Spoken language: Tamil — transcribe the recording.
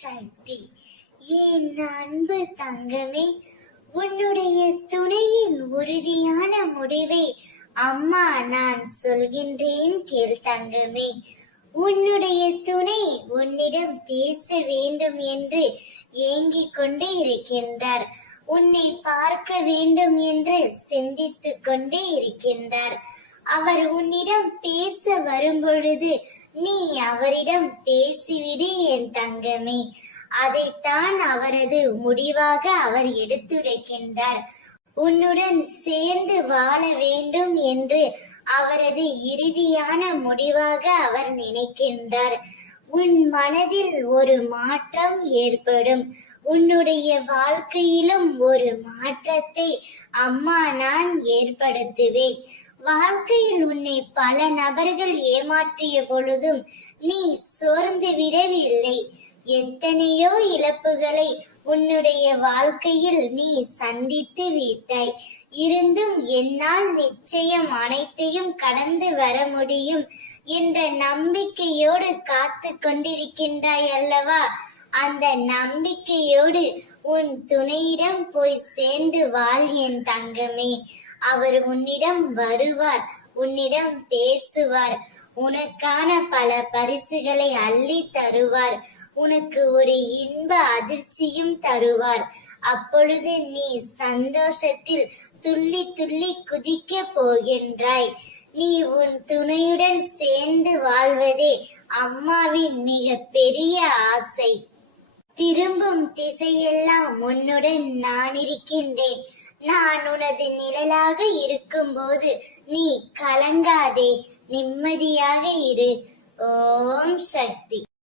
சக்தி. என் அன்பு தங்கமே, உன்னுடைய துணையின் உறுதியான முடிவை அம்மா நான் சொல்கின்றேன் கேள் தங்கமே. உன்னுடைய துணை உன்னிடம் பேச வேண்டும் என்று ஏங்கிக் கொண்டே இருக்கின்றார். உன்னை பார்க்க வேண்டும் என்று சிந்தித்துக் கொண்டே இருக்கின்றார். அவர் உன்னிடம் பேச வரும்பொழுது நீ அவரிடம் பேசிவிடு என் தங்கமே. அதைத்தான் அவரது முடிவாக அவர் எடுத்துரைக்கின்றார். உன்னுடன் சேர்ந்து வாழ வேண்டும் என்று அவரது இறுதியான முடிவாக அவர் நினைக்கின்றார். உன் மனதில் ஒரு மாற்றம் ஏற்படும். உன்னுடைய வாழ்க்கையிலும் ஒரு மாற்றத்தை அம்மா நான் ஏற்படுத்துவேன். வாழ்க்கையில் உன்னை பல நபர்கள் ஏமாற்றிய பொழுதும் நீ சோர்ந்து விடவில்லை. எத்தனையோ இழப்புகளை உன்னுடைய வாழ்க்கையில் நீ சந்தித்து விட்டாய். இருந்தும் என்னால் நிச்சயம் அனைத்தையும் கடந்து வர முடியும் என்ற நம்பிக்கையோடு காத்து கொண்டிருக்கின்றாய் அல்லவா? அந்த நம்பிக்கையோடு உன் துணையிடம் போய் சேர்ந்து வாழ் என் தங்கமே. அவர் உன்னிடம் வருவார், உன்னிடம் பேசுவார், உனக்கான பல பரிசுகளை அள்ளி தருவார், உனக்கு ஒரு இன்ப அதிர்ச்சியும் தருவார். அப்பொழுது நீ சந்தோஷத்தில் துள்ளி துள்ளி குதிக்க போகின்றாய். நீ உன் துணையுடன் சேர்ந்து வாழ்வதே அம்மாவின் மிக பெரிய ஆசை. திரும்பும் திசையெல்லாம் உன்னுடன் நான் இருக்கின்றேன். நான் உனது நிழலாக இருக்கும்போது நீ கலங்காதே, நிம்மதியாக இரு. ஓம் சக்தி.